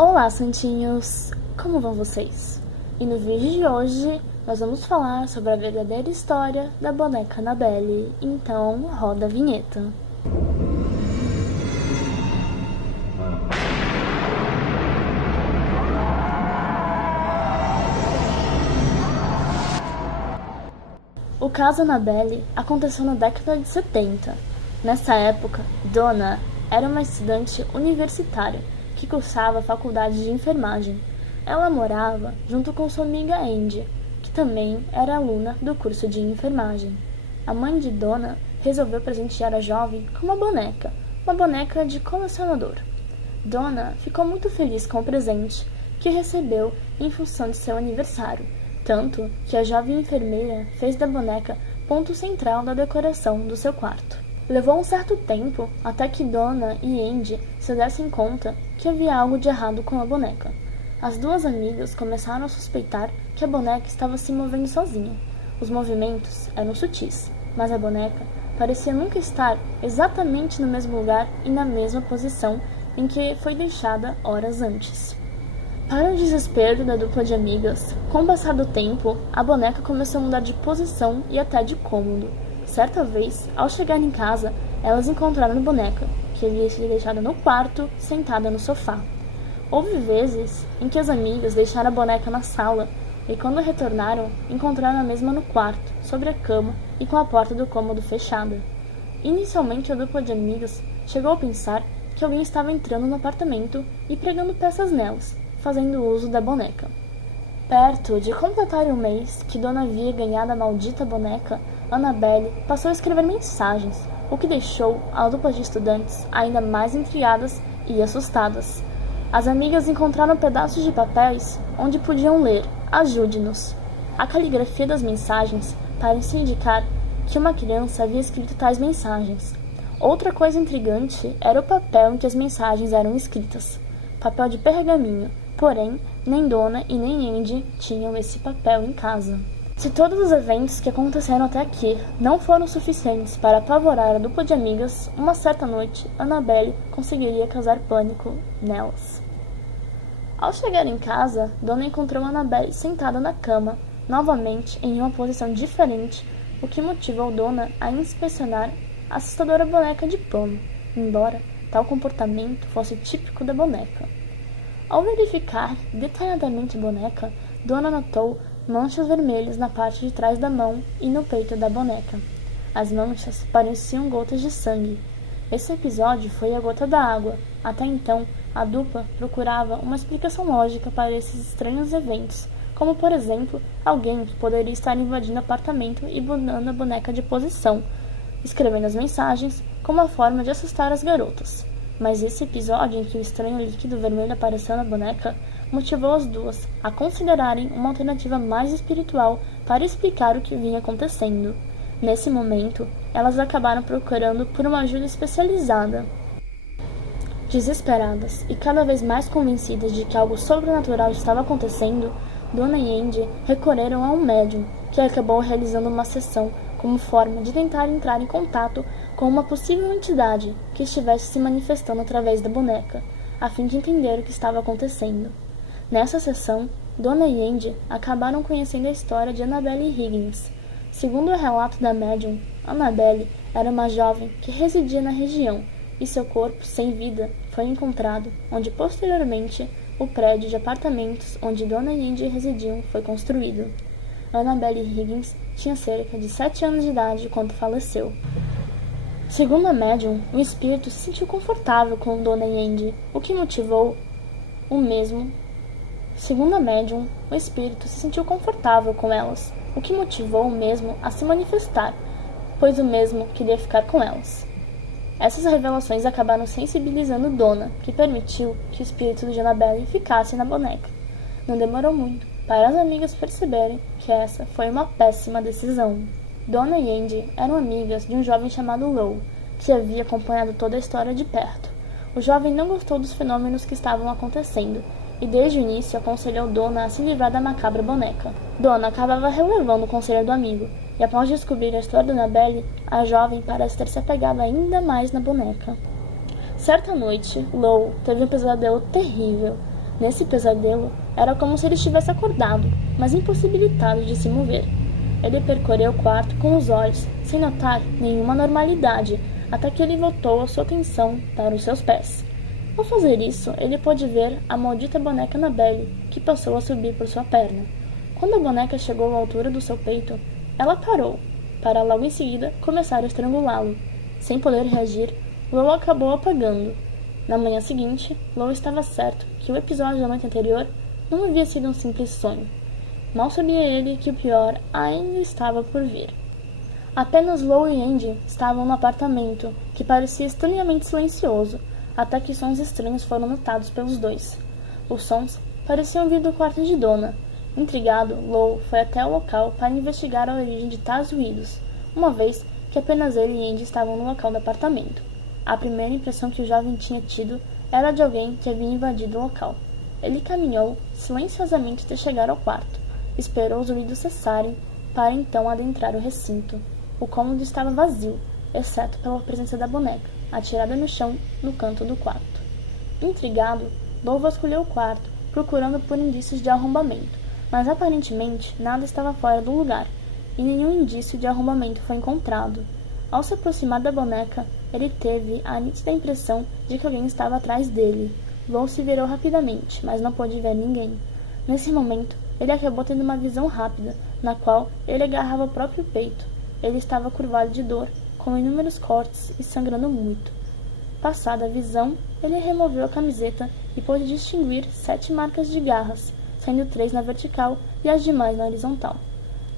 Olá, santinhos! Como vão vocês? E no vídeo de hoje nós vamos falar sobre a verdadeira história da boneca Annabelle. Então, roda a vinheta. O caso Annabelle aconteceu na década de 70. Nessa época, Donna era uma estudante universitária que cursava a faculdade de enfermagem. Ela morava junto com sua amiga Andy, que também era aluna do curso de enfermagem. A mãe de Donna resolveu presentear a jovem com uma boneca de colecionador. Donna ficou muito feliz com o presente que recebeu em função de seu aniversário, tanto que a jovem enfermeira fez da boneca ponto central da decoração do seu quarto. Levou um certo tempo até que Donna e Andy se dessem conta que havia algo de errado com a boneca. As duas amigas começaram a suspeitar que a boneca estava se movendo sozinha. Os movimentos eram sutis, mas a boneca parecia nunca estar exatamente no mesmo lugar e na mesma posição em que foi deixada horas antes. Para o desespero da dupla de amigas, com o passar do tempo, a boneca começou a mudar de posição e até de cômodo. Certa vez, ao chegar em casa, elas encontraram a boneca, que havia sido deixada no quarto, sentada no sofá. Houve vezes em que as amigas deixaram a boneca na sala e, quando retornaram, encontraram a mesma no quarto, sobre a cama e com a porta do cômodo fechada. Inicialmente, a dupla de amigas chegou a pensar que alguém estava entrando no apartamento e pregando peças nelas, fazendo uso da boneca. Perto de completar um mês que Donna havia ganhado a maldita boneca, Annabelle passou a escrever mensagens, o que deixou a dupla de estudantes ainda mais intrigadas e assustadas. As amigas encontraram pedaços de papéis onde podiam ler: "Ajude-nos". A caligrafia das mensagens parecia indicar que uma criança havia escrito tais mensagens. Outra coisa intrigante era o papel em que as mensagens eram escritas. Papel de pergaminho, porém, nem Donna e nem Andy tinham esse papel em casa. Se todos os eventos que aconteceram até aqui não foram suficientes para apavorar a dupla de amigas, uma certa noite, Annabelle conseguiria causar pânico nelas. Ao chegar em casa, Donna encontrou Annabelle sentada na cama, novamente em uma posição diferente, o que motivou Donna a inspecionar a assustadora boneca de pano, embora tal comportamento fosse típico da boneca. Ao verificar detalhadamente a boneca, Donna notou manchas vermelhas na parte de trás da mão e no peito da boneca. As manchas pareciam gotas de sangue. Esse episódio foi a gota d'água. Até então, a dupla procurava uma explicação lógica para esses estranhos eventos, como, por exemplo, alguém que poderia estar invadindo o apartamento e mudando a boneca de posição, escrevendo as mensagens como uma forma de assustar as garotas. Mas esse episódio em que o estranho líquido vermelho apareceu na boneca motivou as duas a considerarem uma alternativa mais espiritual para explicar o que vinha acontecendo. Nesse momento, elas acabaram procurando por uma ajuda especializada. Desesperadas e cada vez mais convencidas de que algo sobrenatural estava acontecendo, Donna e Andy recorreram a um médium, que acabou realizando uma sessão como forma de tentar entrar em contato com uma possível entidade que estivesse se manifestando através da boneca, a fim de entender o que estava acontecendo. Nessa sessão, Donna e Andy acabaram conhecendo a história de Annabelle Higgins. Segundo o relato da médium, Annabelle era uma jovem que residia na região e seu corpo, sem vida, foi encontrado, onde posteriormente o prédio de apartamentos onde Donna e Andy residiam foi construído. Annabelle Higgins tinha cerca de 7 anos de idade quando faleceu. Segundo a médium, o espírito se sentiu confortável com Donna e Andy, o que motivou o mesmo. Segundo a médium, o espírito se sentiu confortável com elas, o que motivou o mesmo a se manifestar, pois o mesmo queria ficar com elas. Essas revelações acabaram sensibilizando Donna, que permitiu que o espírito de Annabelle ficasse na boneca. Não demorou muito para as amigas perceberem que essa foi uma péssima decisão. Donna e Andy eram amigas de um jovem chamado Lou, que havia acompanhado toda a história de perto. O jovem não gostou dos fenômenos que estavam acontecendo, e desde o início aconselhou Donna a se livrar da macabra boneca. Donna acabava relevando o conselho do amigo, e após descobrir a história da Annabelle, a jovem parece ter se apegado ainda mais na boneca. Certa noite, Lou teve um pesadelo terrível. Nesse pesadelo, era como se ele estivesse acordado, mas impossibilitado de se mover. Ele percorreu o quarto com os olhos, sem notar nenhuma normalidade, até que ele voltou a sua atenção para os seus pés. Ao fazer isso, ele pôde ver a maldita boneca Annabelle, que passou a subir por sua perna. Quando a boneca chegou à altura do seu peito, ela parou, para logo em seguida começar a estrangulá-lo. Sem poder reagir, Lou acabou apagando. Na manhã seguinte, Lou estava certo que o episódio da noite anterior não havia sido um simples sonho. Mal sabia ele que o pior ainda estava por vir. Apenas Lou e Andy estavam no apartamento, que parecia estranhamente silencioso, até que sons estranhos foram notados pelos dois. Os sons pareciam vir do quarto de Donna. Intrigado, Lou foi até o local para investigar a origem de tais ruídos, uma vez que apenas ele e Andy estavam no local do apartamento. A primeira impressão que o jovem tinha tido era de alguém que havia invadido o local. Ele caminhou silenciosamente até chegar ao quarto. Esperou os ruídos cessarem para então adentrar o recinto. O cômodo estava vazio, exceto pela presença da boneca, atirada no chão no canto do quarto. Intrigado, Lou vasculhou o quarto, procurando por indícios de arrombamento, mas aparentemente nada estava fora do lugar, e nenhum indício de arrombamento foi encontrado. Ao se aproximar da boneca, ele teve a nítida impressão de que alguém estava atrás dele. Lou se virou rapidamente, mas não pôde ver ninguém. Nesse momento, ele acabou tendo uma visão rápida, na qual ele agarrava o próprio peito. Ele estava curvado de dor, com inúmeros cortes e sangrando muito. Passada a visão, ele removeu a camiseta e pôde distinguir 7 marcas de garras, sendo 3 na vertical e as demais na horizontal.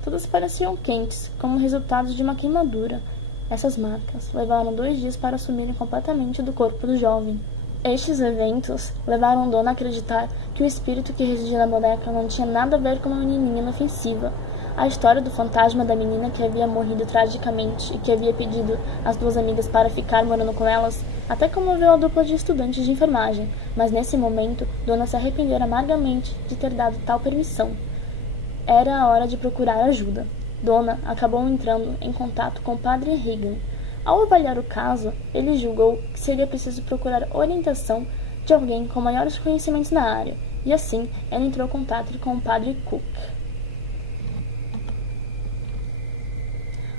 Todas pareciam quentes, como resultado de uma queimadura. Essas marcas levaram 2 dias para sumirem completamente do corpo do jovem. Estes eventos levaram Donna a acreditar que o espírito que residia na boneca não tinha nada a ver com uma menininha inofensiva. A história do fantasma da menina que havia morrido tragicamente e que havia pedido às 2 amigas para ficar morando com elas até comoveu a dupla de estudantes de enfermagem, mas nesse momento Donna se arrependera amargamente de ter dado tal permissão. Era a hora de procurar ajuda. Donna acabou entrando em contato com o padre Regan. Ao avaliar o caso, ele julgou que seria preciso procurar orientação de alguém com maiores conhecimentos na área, e assim ela entrou em contato com o padre Cook.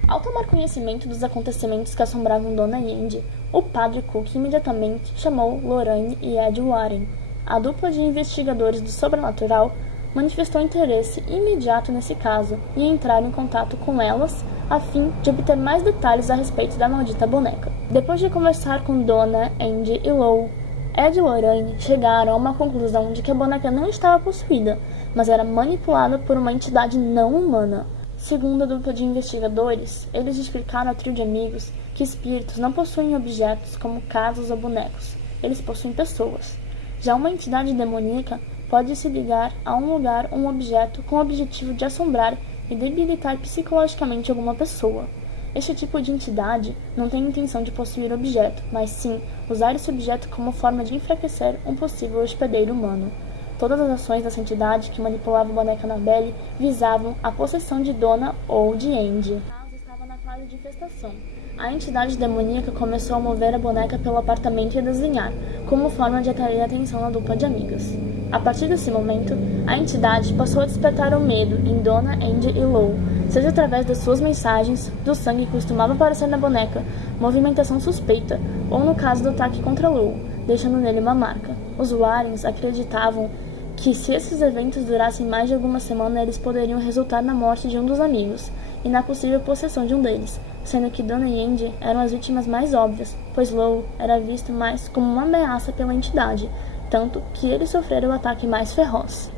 Ao tomar conhecimento dos acontecimentos que assombravam Donna e Andy, o padre Cook imediatamente chamou Lorraine e Ed Warren. A dupla de investigadores do sobrenatural manifestou interesse imediato nesse caso e entraram em contato com elas a fim de obter mais detalhes a respeito da maldita boneca. Depois de conversar com Donna, Andy e Lou, Ed e Lorraine chegaram a uma conclusão de que a boneca não estava possuída, mas era manipulada por uma entidade não humana. Segundo a dupla de investigadores, eles explicaram ao trio de amigos que espíritos não possuem objetos como casas ou bonecos, eles possuem pessoas. Já uma entidade demoníaca pode se ligar a um lugar ou um objeto com o objetivo de assombrar e debilitar psicologicamente alguma pessoa. Este tipo de entidade não tem intenção de possuir objeto, mas sim usar esse objeto como forma de enfraquecer um possível hospedeiro humano. Todas as ações dessa entidade que manipulava a boneca Annabelle visavam a possessão de Donna ou de Andy. O caso estava na fase de infestação. A entidade demoníaca começou a mover a boneca pelo apartamento e a desenhar, como forma de atrair a atenção da dupla de amigas. A partir desse momento, a entidade passou a despertar o medo em Donna, Andy e Lou, seja através das suas mensagens, do sangue que costumava aparecer na boneca, movimentação suspeita, ou no caso do ataque contra Lou, deixando nele uma marca. Os Warrens acreditavam que se esses eventos durassem mais de alguma semana, eles poderiam resultar na morte de um dos amigos e na possível possessão de um deles, sendo que Donna e Andy eram as vítimas mais óbvias, pois Lou era visto mais como uma ameaça pela entidade, tanto que eles sofreram o ataque mais feroz.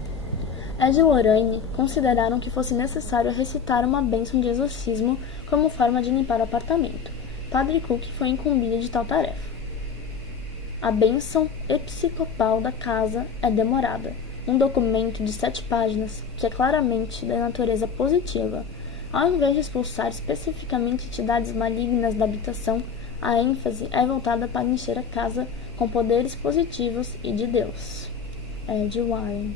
Ed e Lorraine consideraram que fosse necessário recitar uma bênção de exorcismo como forma de limpar o apartamento. Padre Cook foi incumbido de tal tarefa. A bênção episcopal da casa é demorada, um documento de 7 páginas que é claramente da natureza positiva. Ao invés de expulsar especificamente entidades malignas da habitação, a ênfase é voltada para encher a casa com poderes positivos e de Deus. Ed Warren.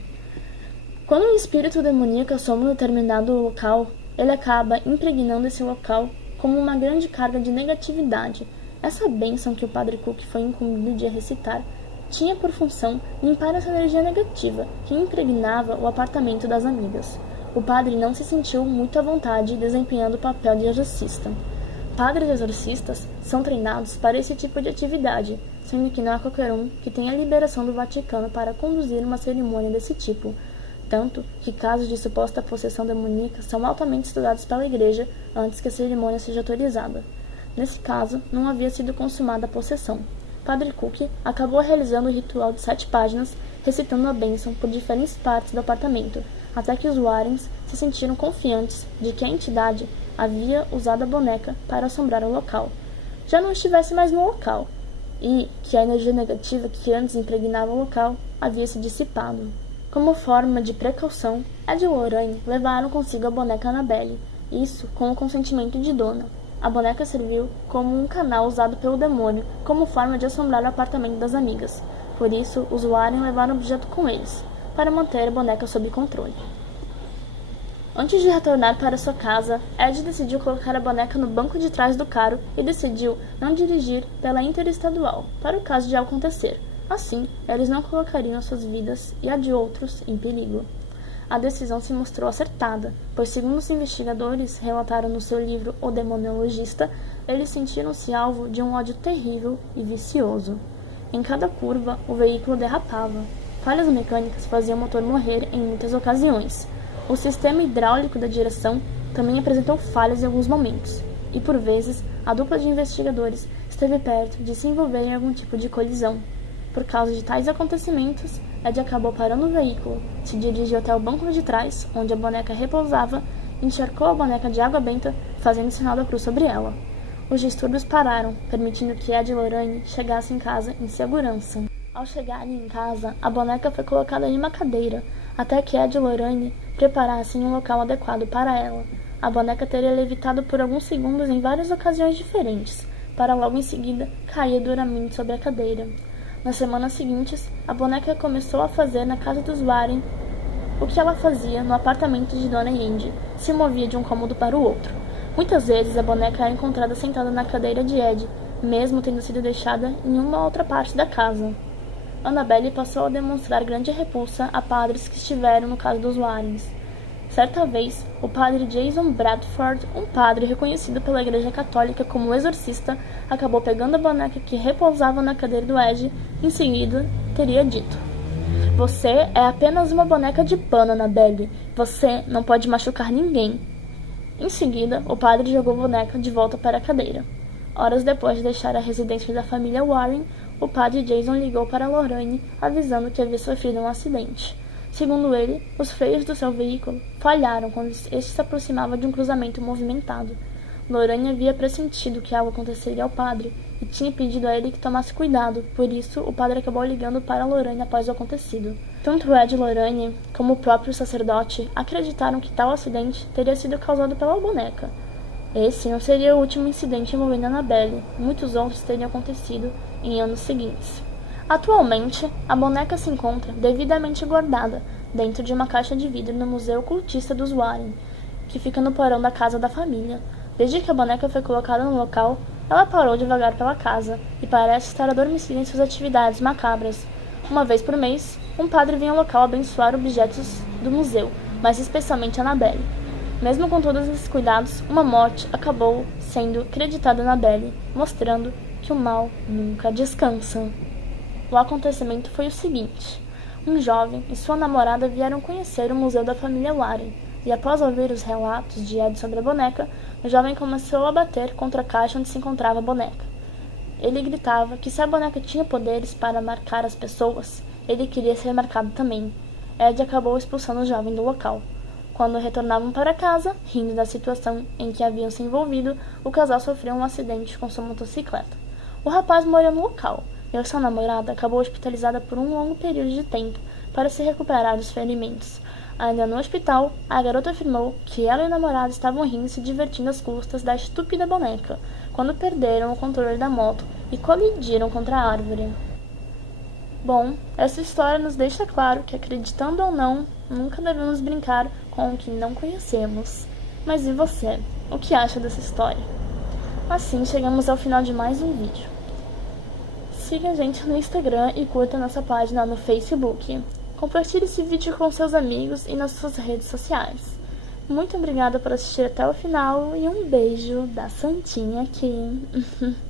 Quando um espírito demoníaco assoma um determinado local, ele acaba impregnando esse local como uma grande carga de negatividade. Essa bênção que o padre Cook foi incumbido de recitar tinha por função limpar essa energia negativa que impregnava o apartamento das amigas. O padre não se sentiu muito à vontade desempenhando o papel de exorcista. Padres exorcistas são treinados para esse tipo de atividade, sendo que não é qualquer um que tem a liberação do Vaticano para conduzir uma cerimônia desse tipo, tanto que casos de suposta possessão demoníaca são altamente estudados pela Igreja antes que a cerimônia seja autorizada. Nesse caso, não havia sido consumada a possessão. Padre Cook acabou realizando o ritual de 7 páginas, recitando a bênção por diferentes partes do apartamento, até que os Warrens se sentiram confiantes de que a entidade havia usado a boneca para assombrar o local, já não estivesse mais no local, e que a energia negativa que antes impregnava o local havia se dissipado. Como forma de precaução, Ed e Lorraine levaram consigo a boneca Annabelle, isso com o consentimento de Donna. A boneca serviu como um canal usado pelo demônio como forma de assombrar o apartamento das amigas. Por isso, os Warren levaram o objeto com eles, para manter a boneca sob controle. Antes de retornar para sua casa, Ed decidiu colocar a boneca no banco de trás do carro e decidiu não dirigir pela interestadual, para o caso de algo acontecer. Assim, eles não colocariam suas vidas e a de outros em perigo. A decisão se mostrou acertada, pois, segundo os investigadores relataram no seu livro O Demonologista, eles sentiram-se alvo de um ódio terrível e vicioso. Em cada curva, o veículo derrapava. Falhas mecânicas faziam o motor morrer em muitas ocasiões. O sistema hidráulico da direção também apresentou falhas em alguns momentos, e por vezes a dupla de investigadores esteve perto de se envolver em algum tipo de colisão. Por causa de tais acontecimentos, Ed acabou parando o veículo, se dirigiu até o banco de trás, onde a boneca repousava, encharcou a boneca de água benta, fazendo sinal da cruz sobre ela. Os distúrbios pararam, permitindo que Ed e Lorraine chegassem em casa em segurança. Ao chegarem em casa, a boneca foi colocada em uma cadeira, até que Ed e Lorraine preparassem um local adequado para ela. A boneca teria levitado por alguns segundos em várias ocasiões diferentes, para logo em seguida cair duramente sobre a cadeira. Nas semanas seguintes, a boneca começou a fazer na casa dos Warren o que ela fazia no apartamento de Donna e Andy, se movia de um cômodo para o outro. Muitas vezes a boneca era encontrada sentada na cadeira de Ed, mesmo tendo sido deixada em uma outra parte da casa. Annabelle passou a demonstrar grande repulsa a padres que estiveram no caso dos Warrens. Certa vez, o padre Jason Bradford, um padre reconhecido pela Igreja Católica como exorcista, acabou pegando a boneca que repousava na cadeira do Ed. Em seguida, teria dito: "Você é apenas uma boneca de pano, Annabelle. Você não pode machucar ninguém." Em seguida, o padre jogou a boneca de volta para a cadeira. Horas depois de deixar a residência da família Warren, o padre Jason ligou para Lorraine, avisando que havia sofrido um acidente. Segundo ele, os freios do seu veículo falharam quando este se aproximava de um cruzamento movimentado. Lorraine havia pressentido que algo aconteceria ao padre e tinha pedido a ele que tomasse cuidado, por isso o padre acabou ligando para Lorraine após o acontecido. Tanto Ed e Lorraine, como o próprio sacerdote, acreditaram que tal acidente teria sido causado pela boneca. Esse não seria o último incidente envolvendo Annabelle, muitos outros teriam acontecido em anos seguintes. Atualmente, a boneca se encontra devidamente guardada dentro de uma caixa de vidro no Museu Ocultista dos Warren, que fica no porão da casa da família. Desde que a boneca foi colocada no local, ela parou de vagar pela casa e parece estar adormecida em suas atividades macabras. Uma vez por mês, um padre vinha ao local abençoar objetos do museu, mas especialmente Annabelle. Mesmo com todos esses cuidados, uma morte acabou sendo creditada a Annabelle, mostrando que o mal nunca descansa. O acontecimento foi o seguinte: um jovem e sua namorada vieram conhecer o museu da família Warren, e após ouvir os relatos de Ed sobre a boneca, o jovem começou a bater contra a caixa onde se encontrava a boneca. Ele gritava que se a boneca tinha poderes para marcar as pessoas, ele queria ser marcado também. Ed acabou expulsando o jovem do local. Quando retornavam para casa, rindo da situação em que haviam se envolvido, o casal sofreu um acidente com sua motocicleta. O rapaz morreu no local, e sua namorada acabou hospitalizada por um longo período de tempo para se recuperar dos ferimentos. Ainda no hospital, a garota afirmou que ela e o namorado estavam rindo e se divertindo às custas da estúpida boneca, quando perderam o controle da moto e colidiram contra a árvore. Bom, essa história nos deixa claro que, acreditando ou não, nunca devemos brincar com o que não conhecemos. Mas e você? O que acha dessa história? Assim chegamos ao final de mais um vídeo. siga a gente no Instagram e curta nossa página no Facebook. Compartilhe esse vídeo com seus amigos e nas suas redes sociais. Muito obrigada por assistir até o final e um beijo da Santinha aqui.